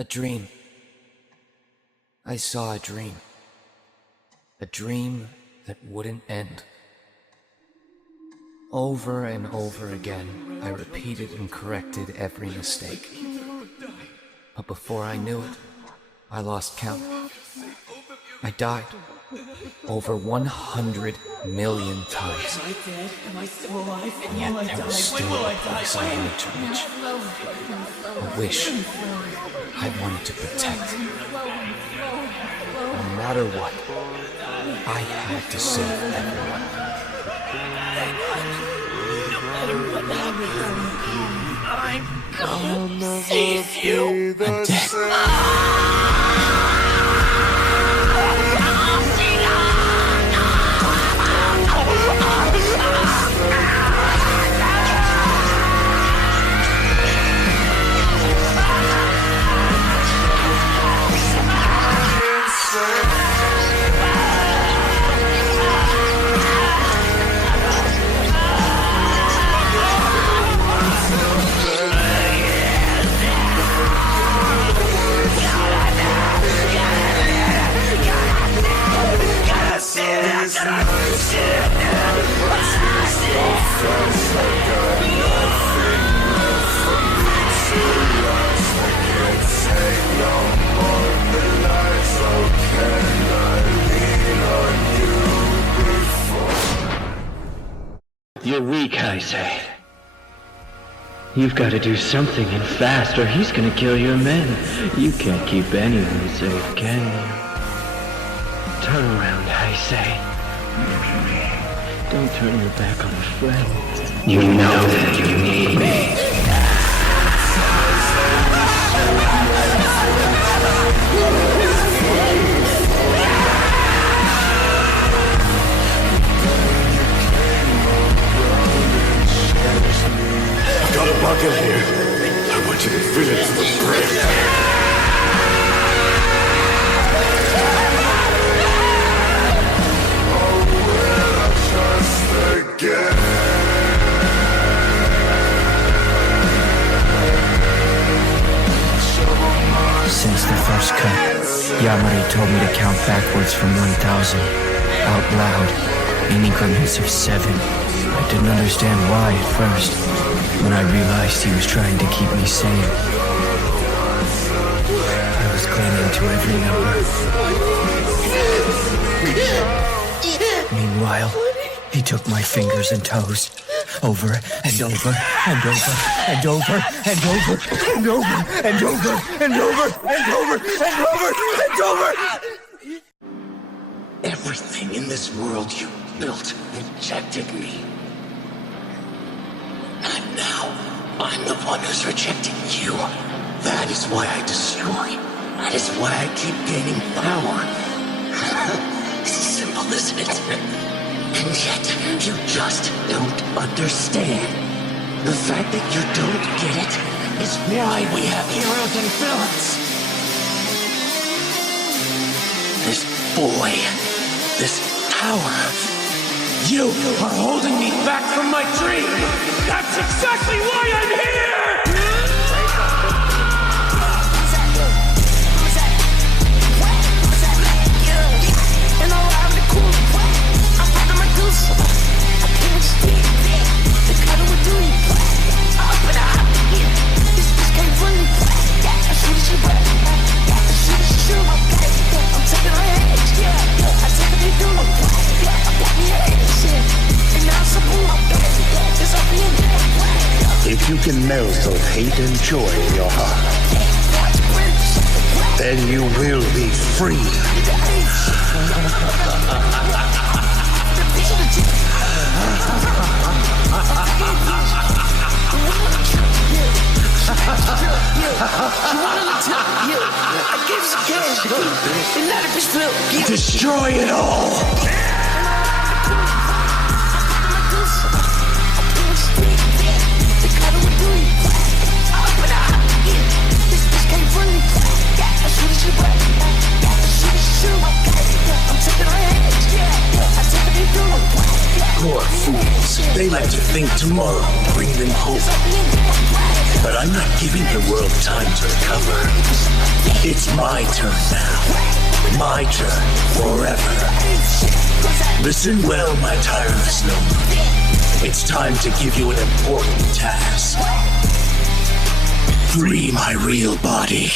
A dream. I saw a dream. A dream that wouldn't end. Over and over again, I repeated and corrected every mistake. But before I knew it, I lost count. I died over 100 million times. Am I dead? Am I still alive? And yet there was still a place I wanted to reach. A wish I wanted to protect. No matter what, I had to save everyone. No matter what happens, I'm gonna save you. I'm dead. You're weak, I say. You've got to do something and fast, or he's gonna kill your men. You can't keep anyone safe, can you? Turn around, I say. Don't turn your back on a friend. You know that you need me. I've got a bucket here. I want you to fill it to the brim. Since the first cut, Yamari told me to count backwards from 1,000, out loud, in increments of 7. I didn't understand why at first, when I realized he was trying to keep me sane. I was clinging to every number. Meanwhile, he took my fingers and toes, over and over and over and over and over and over and over and over and over and over and over. Everything in this world you built rejected me. And now, I'm the one who's rejecting you. That is why I destroy. That is why I keep gaining power. Simple, isn't it? And yet, you just don't understand. The fact that you don't get it is why we have heroes and villains. This boy, this power, you are holding me back from my dream. That's exactly why I'm here! If you can melt both hate and joy in your heart, then you will be free. Destroy it all! Poor fools. They like to think tomorrow will bring them hope. But I'm not giving the world time to recover. It's my turn now. My turn forever. Listen well, my tireless nobody. It's time to give you an important task. Free my real body.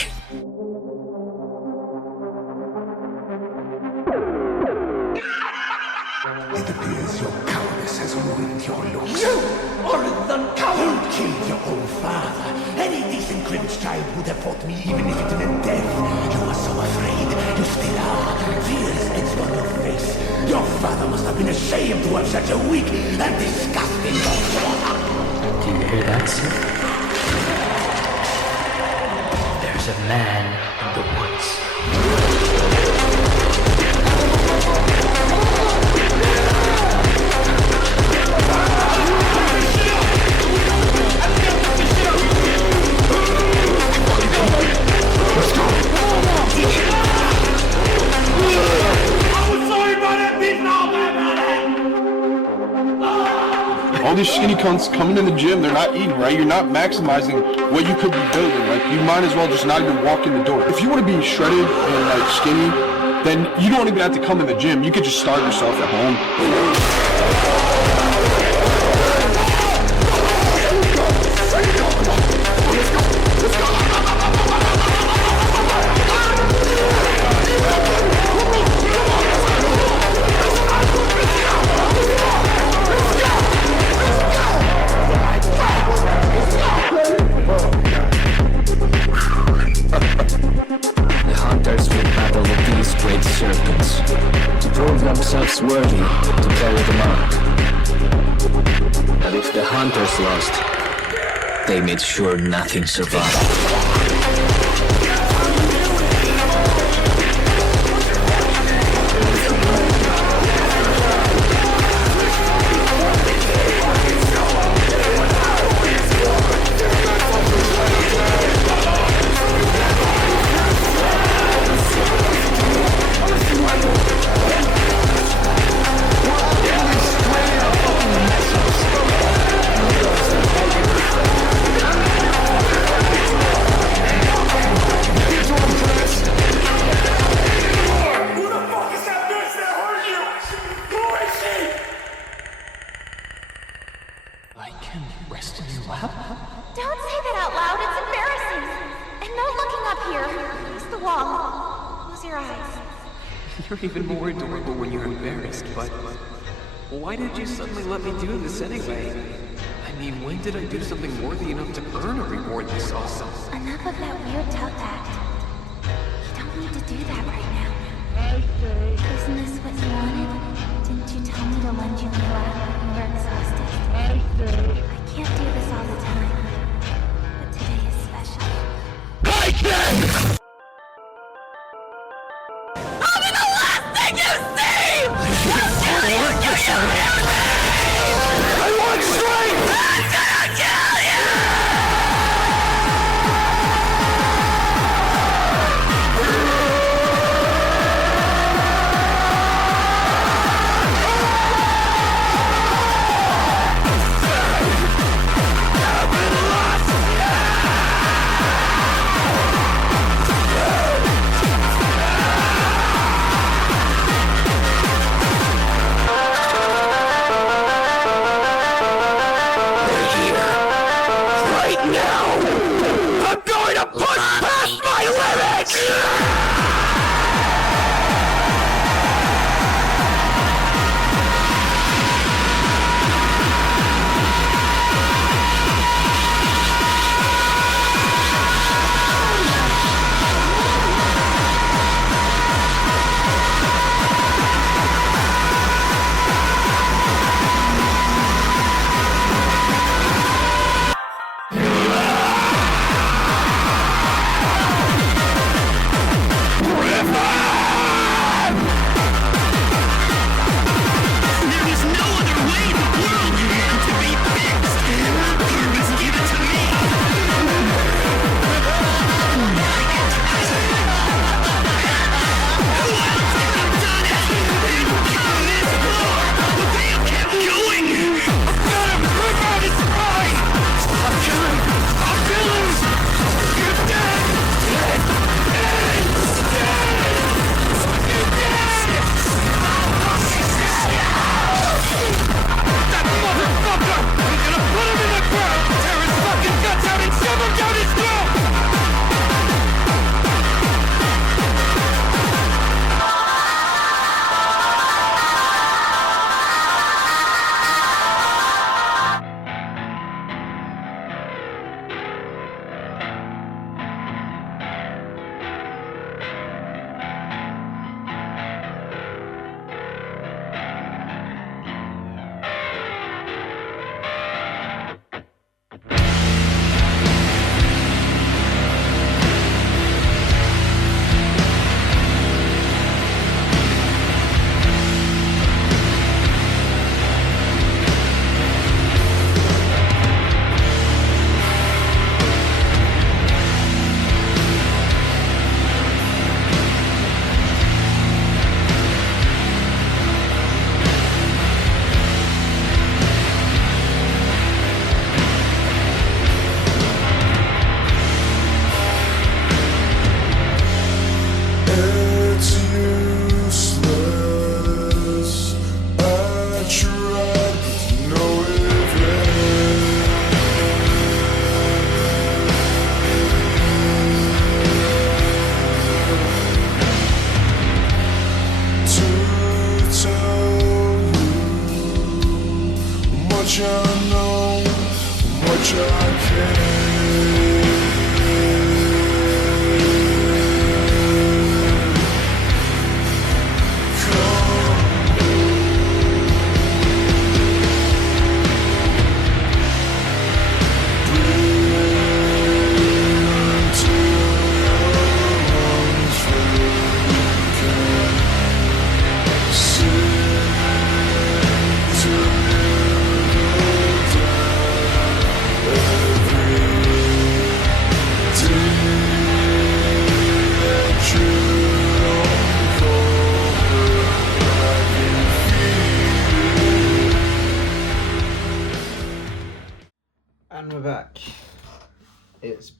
It appears your cowardice has ruined your looks. You are the coward! You killed your own father. Any decent Grinch child would have fought me even if it meant death. You were so afraid. You still are. Fear is etched on your face. Your father must have been ashamed to have such a weak and disgusting daughter. Do you hear that, sir? There's a man in the woods. All these skinny cunts coming in the gym, they're not eating right. You're not maximizing what you could be building. Like, you might as well just not even walk in the door. If you want to be shredded and like skinny, then you don't even have to come in the gym. You could just starve yourself at home. The hunters will battle with these great serpents to prove themselves worthy to carry the mark. But if the hunters lost, they made sure nothing survived. Don't say that out loud, it's embarrassing. And no looking up here. Face the wall. Close your eyes. You're even more adorable when you're embarrassed, but why did you suddenly let me do this anyway? I mean, when did I do something worthy enough to earn a reward this awesome? Enough of that weird tough act. You don't need to do that right now. Isn't this what you wanted? Didn't you tell me to lend you a laugh when you were exhausted? I can't do this all the time, but today is special. I'll be the last thing you see! I want strength! I'm gonna kill you!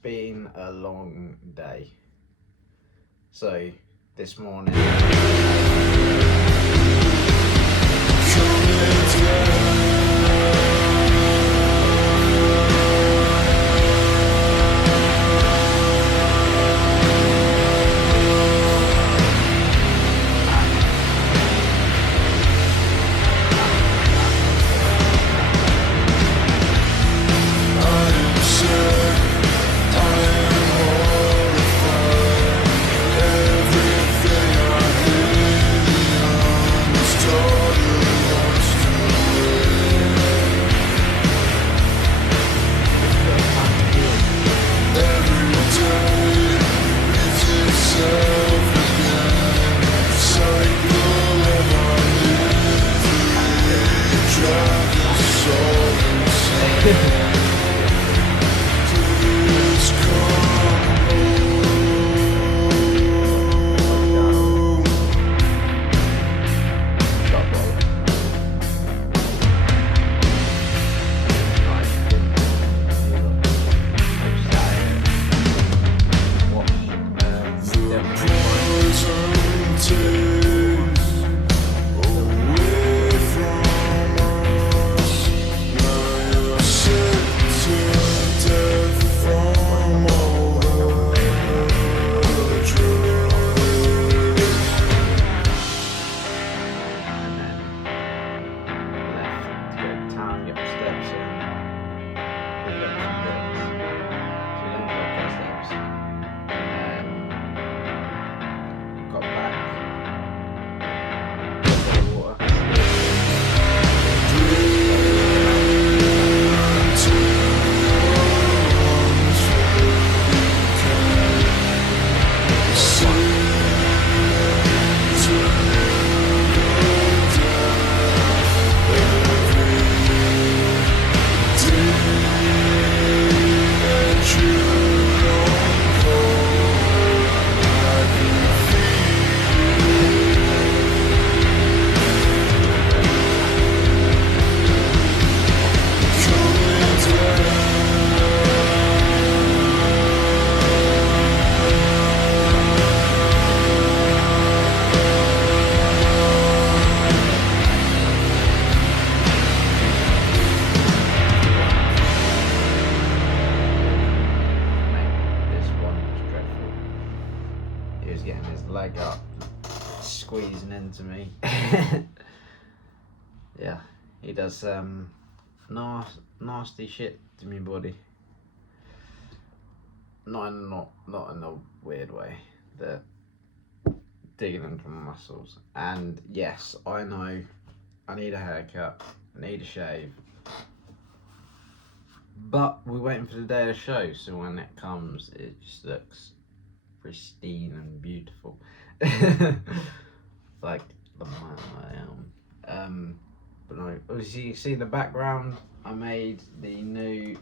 been a long day. So, this morning... leg up, squeezing into me. Yeah, he does nasty shit to me body. Not in a weird way. The digging into my muscles. And yes, I know I need a haircut, I need a shave. But we're waiting for the day of the show, so when it comes, it just looks pristine and beautiful. Like the man I am. But no, as you see the background, I made the new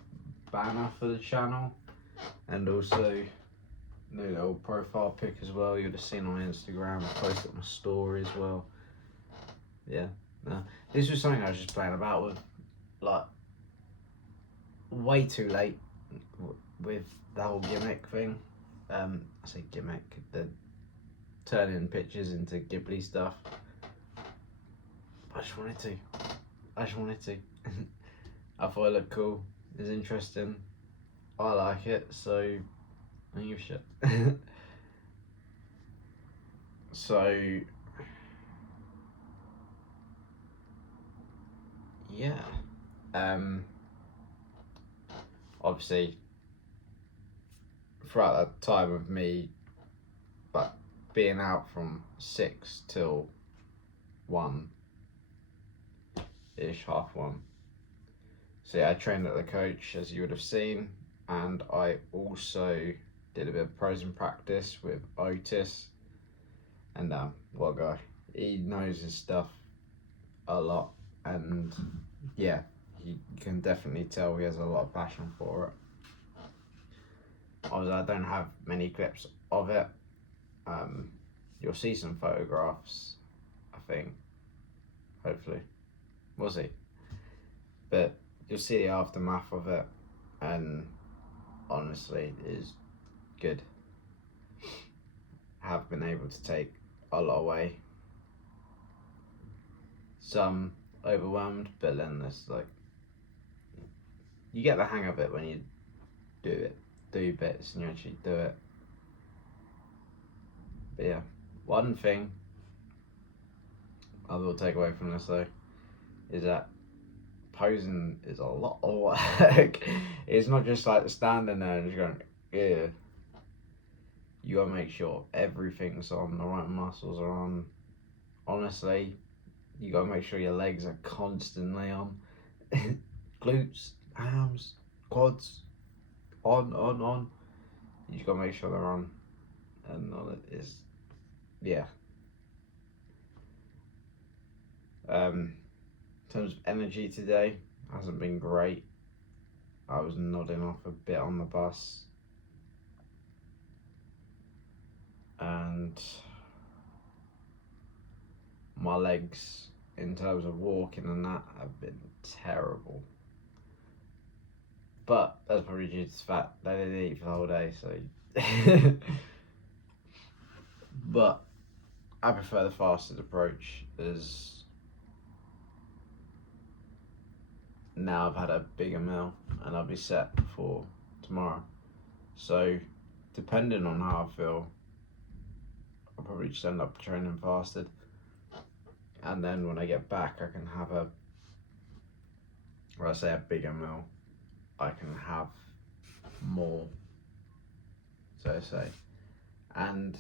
banner for the channel, and also new little profile pic as well. You'd have seen on Instagram. I posted on my story as well. Yeah, no, this was something I was just playing about with, like, way too late with the whole gimmick thing. I say gimmick, the turning pictures into Ghibli stuff. I just wanted to. I thought it looked cool. It's interesting. I like it, so I don't give a shit. So yeah. Obviously, throughout that time of me, but being out from 6 till 1 ish, 1:30. So yeah, I trained at the coach, as you would have seen, and I also did a bit of posing practice with Otis. And what a guy, he knows his stuff a lot, and yeah, you can definitely tell he has a lot of passion for it. Obviously, I don't have many clips of it. You'll see some photographs, I think. Hopefully. We'll see. But you'll see the aftermath of it. And honestly is good. Have been able to take a lot away. Some overwhelmed, but then there's like, you get the hang of it when you do bits and you actually do it. But yeah, one thing I will take away from this though is that posing is a lot of work. It's not just like standing there and just going, yeah. You gotta make sure everything's on, the right muscles are on. Honestly, you gotta make sure your legs are constantly on. Glutes, arms, quads, on. You just gotta make sure they're on. And all it is, yeah. In terms of energy today, hasn't been great. I was nodding off a bit on the bus. And my legs, in terms of walking and that, have been terrible. But that's probably due to the fact they didn't eat for the whole day, so. But I prefer the fasted approach, as now I've had a bigger meal and I'll be set for tomorrow. So, depending on how I feel, I'll probably just end up training fasted, and then when I get back I can have a bigger meal. I can have more, so to say. And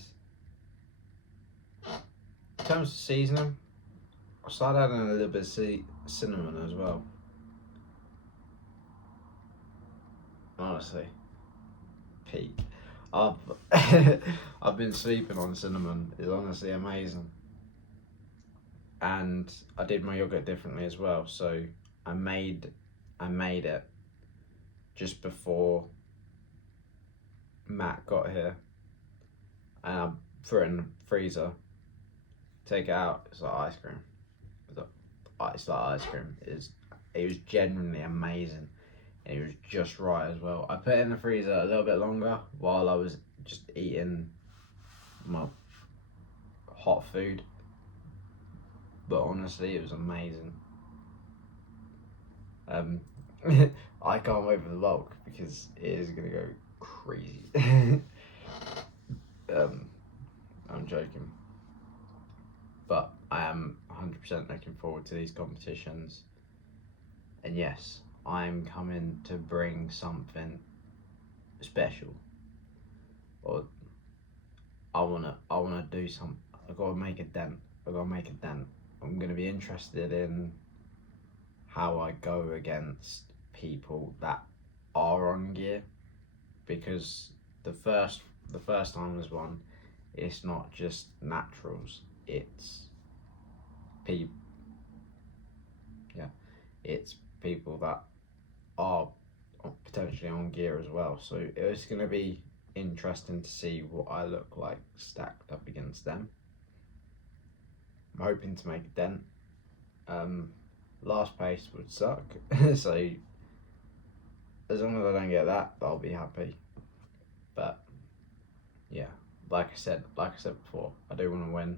in terms of seasoning, I started adding a little bit of cinnamon as well. Honestly, peak. I've been sleeping on cinnamon. It's honestly amazing. And I did my yogurt differently as well. So I made it just before Matt got here, and I threw it in the freezer. Take it out. It's like ice cream. It's like ice cream. It was genuinely amazing. And it was just right as well. I put it in the freezer a little bit longer while I was just eating my hot food. But honestly, it was amazing. I can't wait for the bulk because it is going to go crazy. I'm joking. But I am 100% looking forward to these competitions. And yes, I'm coming to bring something special. Or I wanna do something. I gotta make a dent. I'm gonna be interested in how I go against people that are on gear, because the first time was one. It's not just naturals. It's people. Yeah, it's people that are potentially on gear as well. So it's going to be interesting to see what I look like stacked up against them. I'm hoping to make a dent. Last place would suck. So as long as I don't get that, I'll be happy. But yeah, like I said before, I do want to win.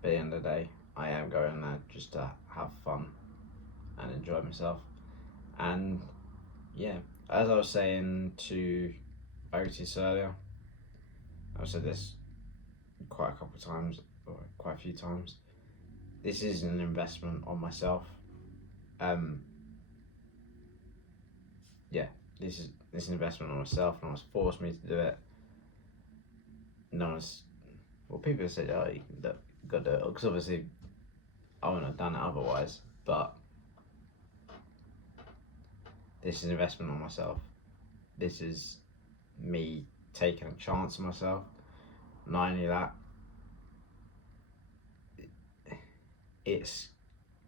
But at the end of the day, I am going there just to have fun and enjoy myself. And yeah, as I was saying to Otis earlier, I've said this quite a few times. This is an investment on myself. This is an investment on myself. No one's forced me to do it. People have said, oh, you got to do it, because obviously I wouldn't have done it otherwise. But this is an investment on myself. This is me taking a chance on myself. Not only that, it's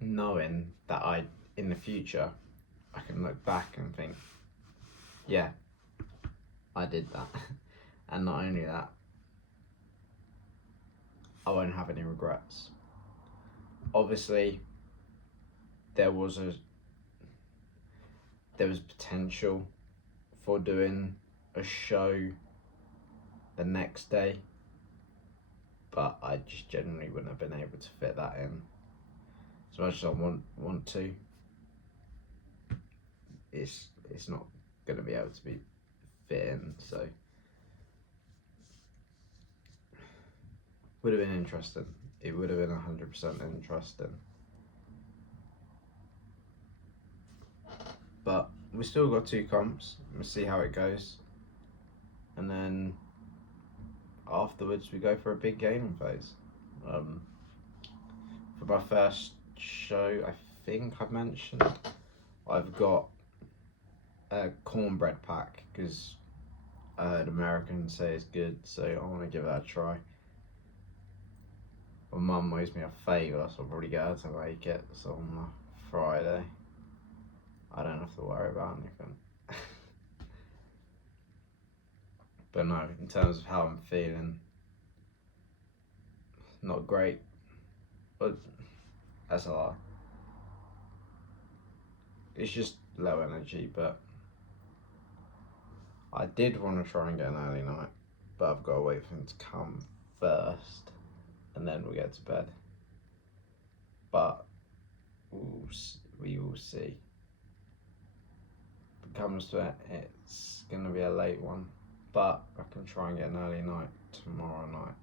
knowing that in the future, I can look back and think, yeah, I did that. And not only that, I won't have any regrets. Obviously, there was potential for doing a show the next day, but I just generally wouldn't have been able to fit that in. As much as I want to, it's not going to be able to be fit in, so would have been interesting. It would have been 100% interesting. But we still got 2 comps. We'll see how it goes. And then afterwards we go for a big gaming phase. For my first show, I think I mentioned I've got a cornbread pack because I heard Americans say it's good, so I want to give that a try. My mum owes me a favour, so I'll probably get her to make it. So on Friday, I don't have to worry about anything. But no, in terms of how I'm feeling, not great. But that's a lie. It's just low energy, but I did want to try and get an early night, but I've got to wait for him to come first, and then we'll get to bed. But we will see. If it comes to it, it's going to be a late one, but I can try and get an early night tomorrow night.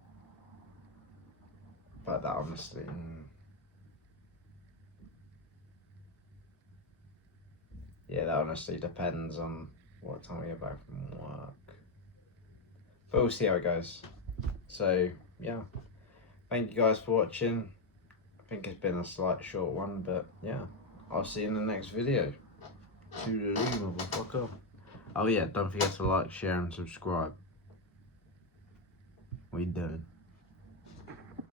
But that honestly... yeah, that honestly depends on what time we get back from work. But we'll see how it goes. So, yeah. Thank you guys for watching. I think it's been a slight short one, but yeah. I'll see you in the next video. Toodaloo, motherfucker. Oh yeah, don't forget to like, share and subscribe. We done.